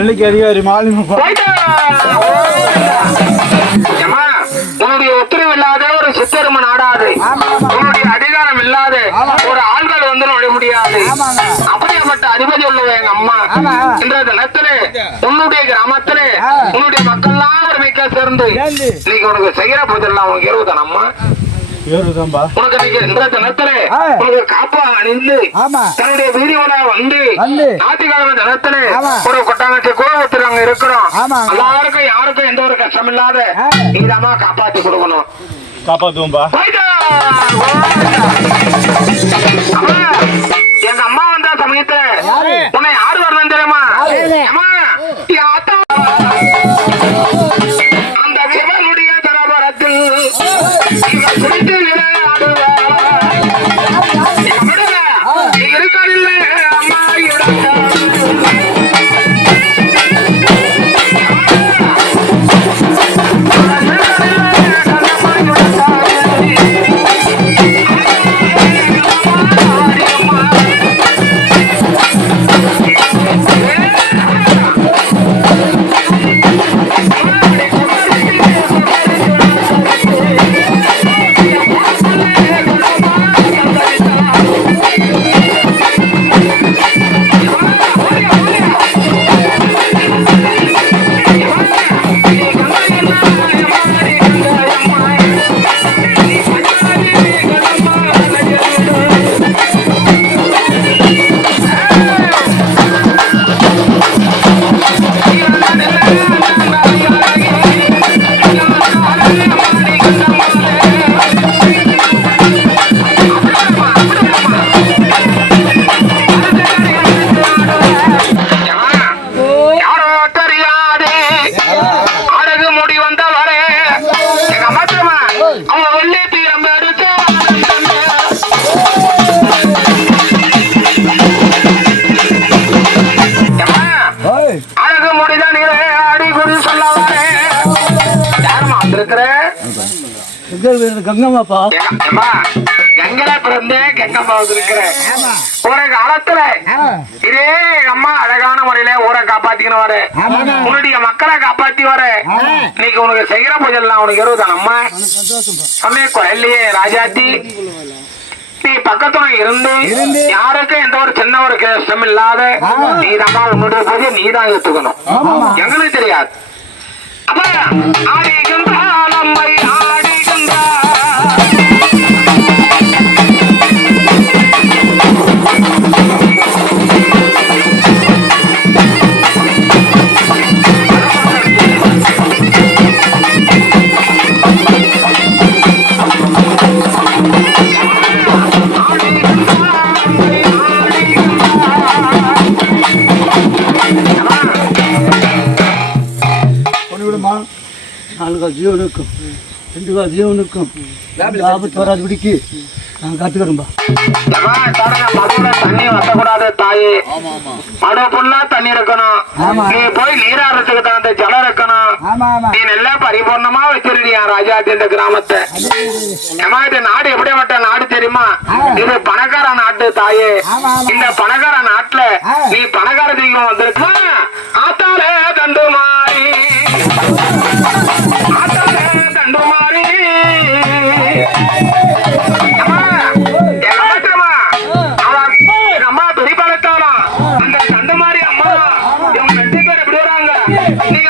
அதிகாரி உன்னுடைய உத்தரவு இல்லாத ஒரு சித்தருமன் ஆடாது, உன்னுடைய அதிகாரம் இல்லாத ஒரு ஆள்கள் வந்து நுழைய முடியாது. அப்படியாப்பட்ட அதிபதி உள்ளவ எங்க அம்மா. இன்றைய தினத்திலே உன்னுடைய கிராமத்திலே உன்னுடைய மக்கள்லாம் ஒரு மிக்க சேர்ந்து இன்னைக்கு உனக்கு செய்யற போதெல்லாம் உனக்கு இருபதான் அம்மா உனக்கு காப்பா அணிந்து தன்னுடைய வீதியோட வந்து ஞாயிற்றுக்கிழமை தினத்திலே ஒரு கொட்டாங்கச்சி கோபத்தில் அங்க இருக்கிறோம். எல்லாருக்கும் யாருக்கும் எந்த ஒரு கஷ்டம் இல்லாத நீதாமா காப்பாத்தி கொடுக்கணும். காப்பாத்துவோம்பா. எங்க அம்மா வந்தா சமயத்துல உன்னை யாரு வரணும் தெரியுமா? அந்த சிவனுடைய தரபரத்தில் அழகு முடிதான் நீரே ஆடி குறி சொல்லவாரே. யாருமா வந்திருக்கிற? கங்கம்மாப்பா. கங்கல பிறந்தே கங்கம்மா வந்திருக்கிறேன். ஒரு காலத்துல இதே அம்மா அழகான முறையில ஊரை காப்பாத்திக்கணும் வர, உன்னுடைய மக்களை காப்பாத்தி வர. இன்னைக்கு உனக்கு செய்யற பூஜை எல்லாம் உனக்கு இருபதான் அம்மா சமயம் இல்லையே ராஜாத்தி. நீ பக்கத்துல இருந்து யாருக்கும் எந்த ஒரு சின்ன ஒரு கஷ்டம் இல்லாத நீ தான் உன்னுடைய பூஜை நீ தான் ஏத்துக்கணும். எங்களுக்கு தெரியாது. அப்ப ஆடிகின்றாள் அம்மை ஆடிகின்றாள். நாலு ஜீவனுக்கும் 2 ஜீவனுக்கும் ஆபத்து வராது பிடிக்கி நான் காத்துக்கிறோம்பா. தண்ணி வசக்கூடாது தாயே. மடு புல்லா தண்ணி இருக்கணும். நீ போய் நீராடுறதுக்கு தகுந்த ஜலம் இருக்கணும். நீ நல்லா பரிபூர்ணமா வச்சிருக்கியா ராஜாத்தி இந்த கிராமத்தை. ஏமா இது நாடு எப்படிப்பட்ட நாடு தெரியுமா? இது பணக்கார நாட்டு தாயே. இந்த பணக்கார நாட்டுல நீ பணக்கார தெய்வம் வந்திருக்கா. ஆத்தாலே தண்டு மாறி ஆத்தாலே தண்டு மாறி அம்மா பெரிய பழத்தாலும் அந்த தண்டு மாறி அம்மா இவங்க ரெண்டு பேர் எப்படி வராங்க? நீங்க